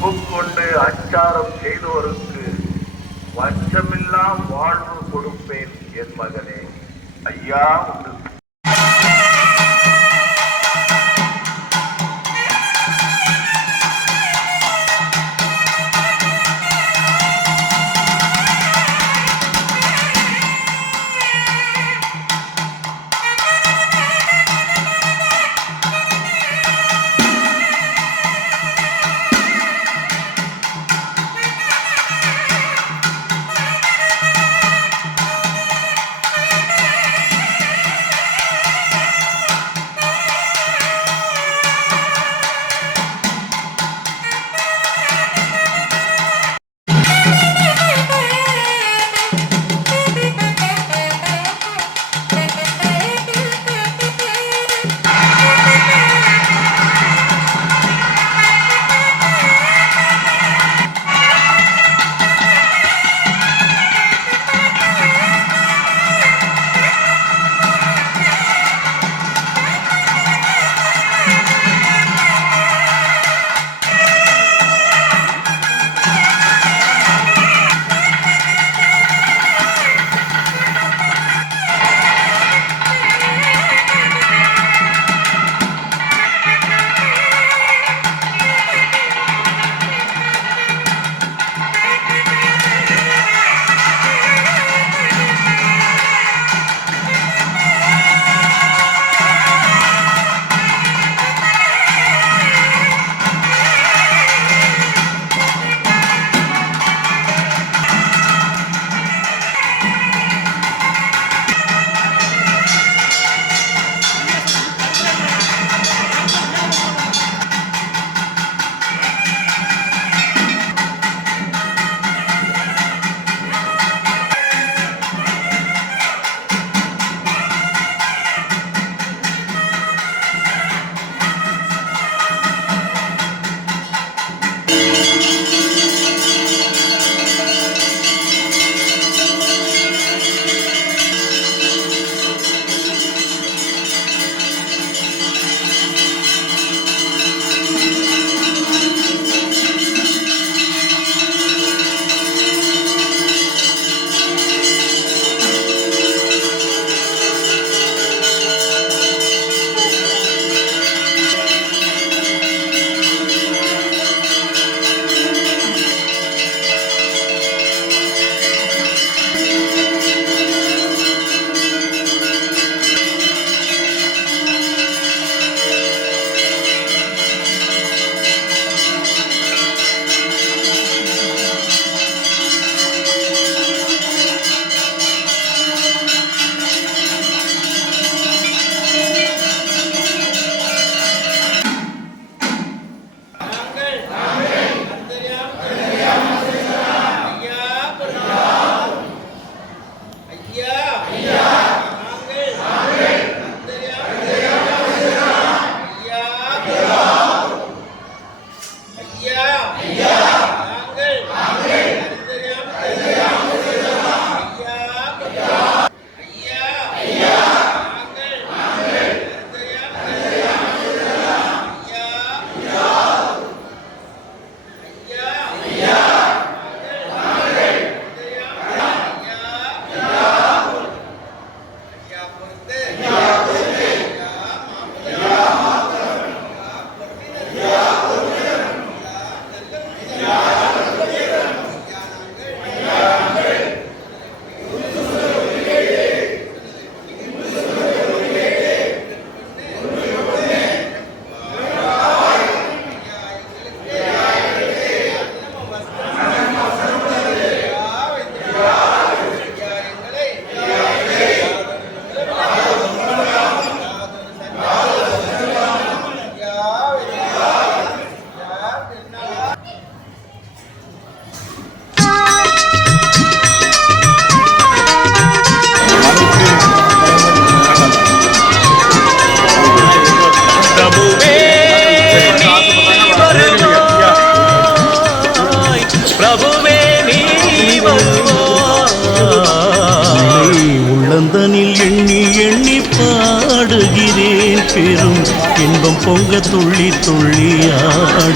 ஒப்புக்கொண்டு அச்சாரம் செய்தோருக்கு வஞ்சமில்லா வாழ்வு கொடுப்பேன் என் மகனே. ஐயா உண்டு.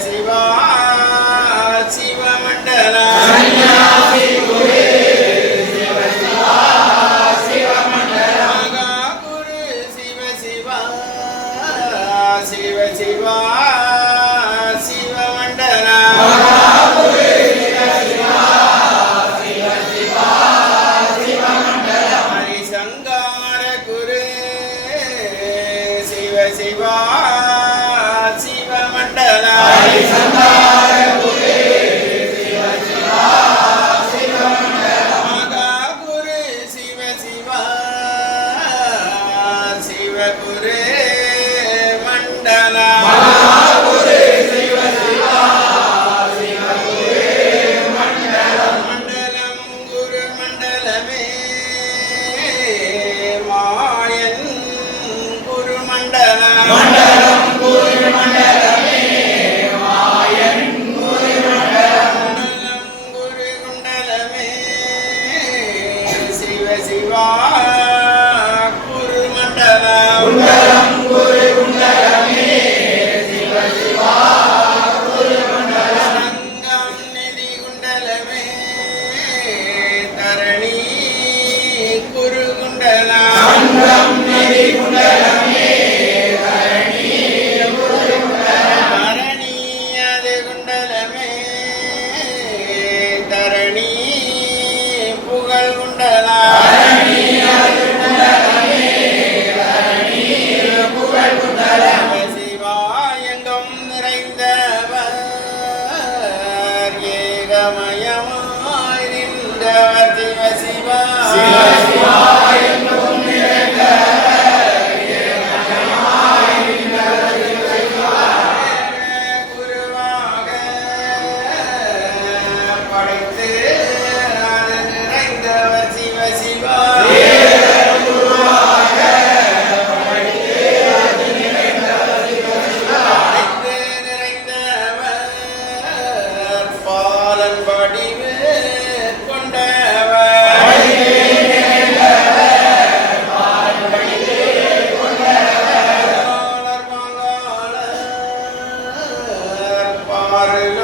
சிவா சிவமண்டலா. Kure. Padre,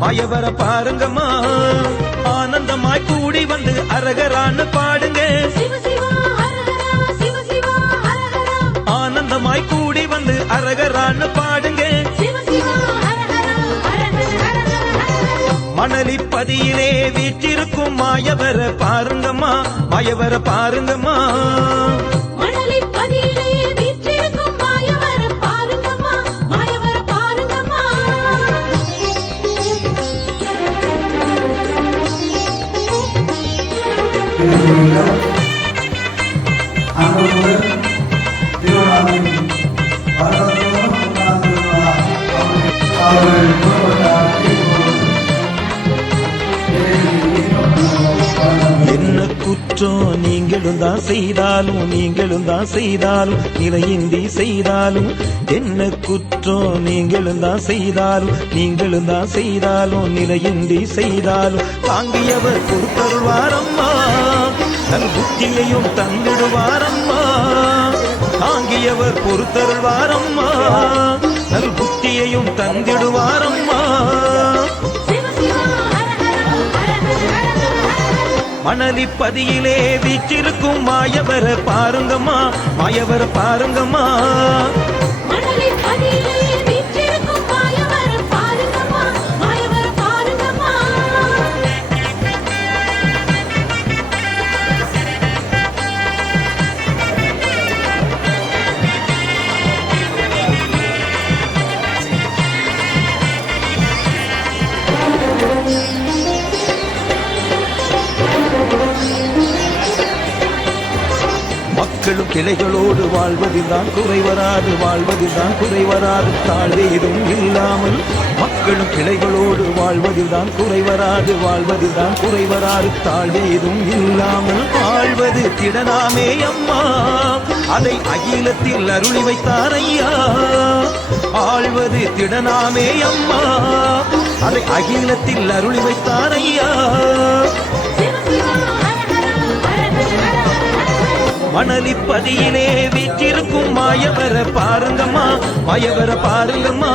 மாயவர பாருங்கம்மா. ஆனந்தமாய் கூடி வந்து அரகரான்னு பாடுங்க. ஆனந்தமாய் கூடி வந்து அரகரான்னு பாடுங்க. சிவ சிவா ஹர ஹர ஹர ஹர ஹர ஹர மணலி பதியிலே வீற்றிருக்கும் மாயவர பாருங்கம்மா. மாயவர பாருங்கம்மா. அவர்கள் என்ன குற்றம்? நீங்களும் தான் செய்தாலும் நீங்களும் தான் செய்தாலும் நிலையின்றி செய்தாலும். என்ன குற்றம்? நீங்களும் தான் செய்தாலும் நீங்களும் தான் செய்தாலும் நிலையின்றி செய்தாலும். தாங்கியவர் பொறுத்தருள்வாரம்மா தன் புத்தியையும் தந்திடுவாரம்மா. தாங்கியவர் பொறுத்தருள்வாரம்மா. நல் புத்தியையும் தந்திடுவாரம்மா. மணலிப்பதியிலே வீச்சிருக்கும் மாயவரை பாருங்கம்மா. மாயவரை பாருங்கம்மா. மணலிப்பதியிலே கிளைகளோடு வாழ்வதில்தான் குறை வராது வாழ்வதில்தான் குறை வராது. தாழ்வேதும் இல்லாமல் மக்களும் கிளைகளோடு வாழ்வதில்தான் குறை வராது வாழ்வதில்தான் குறை வராது. தாழ்வேதும் இல்லாமல் வாழ்வது திடனாமே அம்மா. அதை அகிலத்தில் அருளி வைத்தார் ஐயா. ஆழ்வது திடனாமே அம்மா. அதை அகிலத்தில் அருளி வைத்தார் ஐயா. மணலிப்பதியிலே வீற்றிருக்கும் மாயவர பாருங்கம்மா மாயவர பாருங்கம்மா.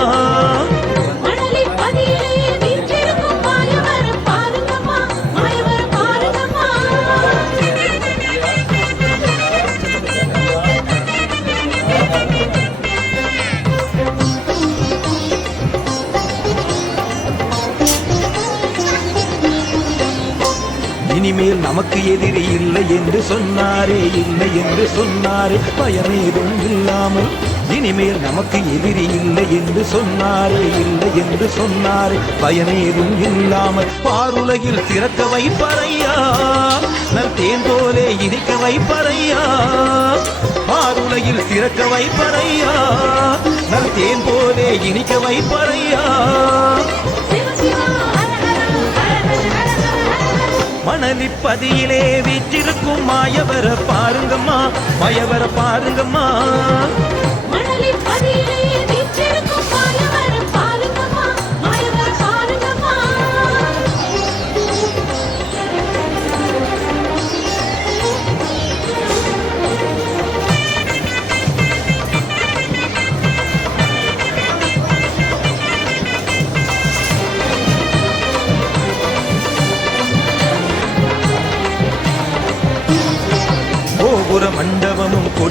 நமக்கு எதிரி இல்லை என்று சொன்னாரே இல்லை என்று சொன்னாரே. பயமேதும் இல்லாமல் இனிமேல் நமக்கு எதிரி இல்லை என்று சொன்னாரே இல்லை என்று சொன்னாரே. பயமேதும் இல்லாமல் பாருலகில் திறக்க வைப்பறையா? நல் தேன் போலே இனிக்க வைப்பறையா? பாருலகில் திறக்க வைப்பறையா? நல் தேன் போலே இனிக்க வைப்பறையா? மணலிப்பதியிலே வீற்றிருக்கும் மாயவர பாருங்கம்மா மாயவர பாருங்கம்மா. மணலிப்பதியிலே வீற்றிருக்கும்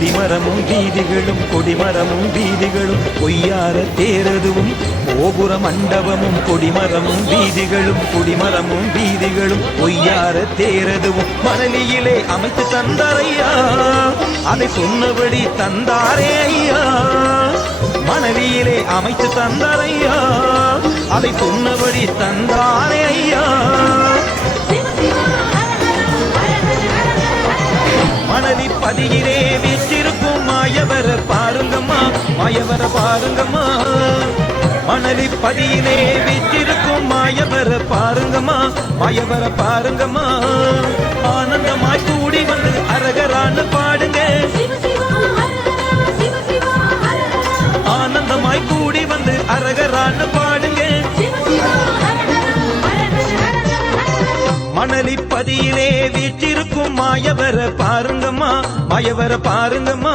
கொடிமரமும் வீதிகளும் கொடிமரமும் வீதிகளும் பொய்யார தேரதுவும் கோபுர மண்டபமும் கொடிமரமும் வீதிகளும் கொடிமரமும் வீதிகளும் பொய்யார தேரதுவும். மணலியிலே அமைத்து தந்தாரையா? அதை சொன்னபடி தந்தாரே ஐயா. மணலியிலே அமைத்து தந்தாரையா? அதை சொன்னபடி தந்தாரே ஐயா. ஹர பதியிலே வீச்சிருக்கும் மாயவர பாருங்கம்மா மாயவர பாருங்கம்மா. மணலி பதியிலே வீச்சிருக்கும் மாயவர பாருங்கம்மா மாயவர பாருங்கம்மா. ஆனந்தமாய் கூடி வந்து அரகரான்னு பாடுங்க. ஆனந்தமாய் கூடி வந்து அரகரான்னு ஹர மணலி மாயவர பாருங்கம்மா மாயவர பாருங்கம்மா.